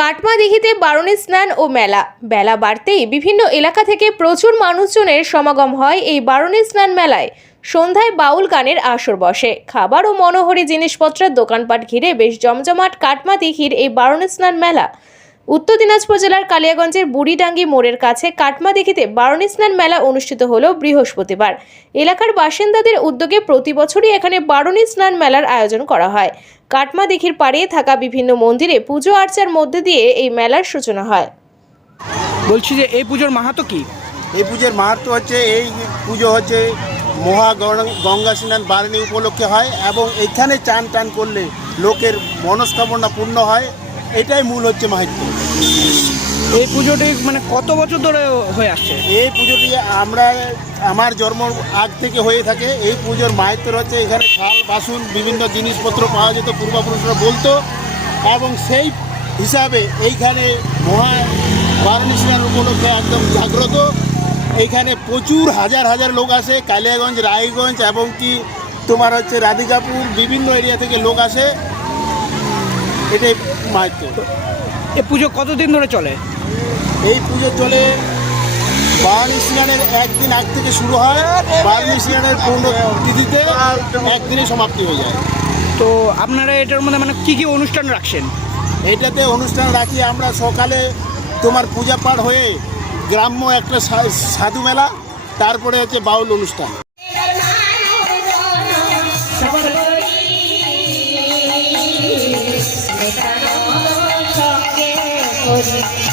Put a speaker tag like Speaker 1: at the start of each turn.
Speaker 1: কাটমাদিঘিতে বারণে স্নান ও মেলা। বেলা বাড়তেই বিভিন্ন এলাকা থেকে প্রচুর মানুষজনের সমাগম হয় এই বারণে স্নান মেলায়। সন্ধ্যায় বাউল গানের আসর বসে। খাবার ও মনোহরী জিনিসপত্রের দোকানপাট ঘিরে বেশ জমজমাট কাটমা দিঘির এই বারণে স্নান মেলা। উত্তর দিনাজপুর জেলার কালিয়াগঞ্জের বুড়িডাঙ্গি মোড়ের কাছে কাটমা দেখিতে বারণী স্নান মেলা অনুষ্ঠিত হলো বৃহস্পতিবার। এলাকার বাসিন্দাদের উদ্যোগে প্রতি বছরই এখানে বারণী স্নান মেলার আয়োজন করা হয়। কাটমাদিঘির পাড়ে থাকা বিভিন্ন মন্দিরে পুজো আর্চার মধ্যে দিয়ে এই মেলার সূচনা হয়।
Speaker 2: বলছি যে এই পুজোর মাহাতো কি?
Speaker 3: এই পুজোর মাহাত্ম হচ্ছে এই পুজো হচ্ছে মহা গঙ্গা স্নান বারণী উপলক্ষে হয় এবং এখানে চান টান করলে লোকের মনস্কামনা পূর্ণ হয় এটাই মূল হচ্ছে মাহাত্ম
Speaker 2: এই পুজোটি মানে কত বছর ধরে হয়ে আসছে?
Speaker 3: এই পুজোটি আমরা আমার জন্ম আগ থেকে হয়ে থাকে। এই পুজোর মাহাত্ম হচ্ছে এখানে থাল বাসন বিভিন্ন জিনিসপত্র পাওয়া যেত পূর্বপুরুষরা বলতো। এবং সেই হিসাবে এইখানে মহা বারণী স্নান উপলক্ষে একদম জাগ্রত। এইখানে প্রচুর হাজার হাজার লোক আসে কালিয়াগঞ্জ রায়গঞ্জ এবং কি তোমার হচ্ছে রাধিকাপুর বিভিন্ন এরিয়া থেকে লোক আসে। এটাই মাহাত্ম।
Speaker 2: এ পুজো কতদিন ধরে চলে?
Speaker 3: এই পুজো চলে বারণী স্নানের একদিন আগ থেকে শুরু হয়। বারণী স্নানের পূর্ণ তিথিতে একদিনে সমাপ্তি হয়ে যায়।
Speaker 2: তো আপনারা এটার মধ্যে মানে কি কি অনুষ্ঠান রাখছেন?
Speaker 3: এইটাতে অনুষ্ঠান রাখি আমরা সকালে তোমার পূজা পাঠ হয়ে গ্রাম্য একটা সাধু মেলা তারপরে হচ্ছে বাউল অনুষ্ঠান। Lord.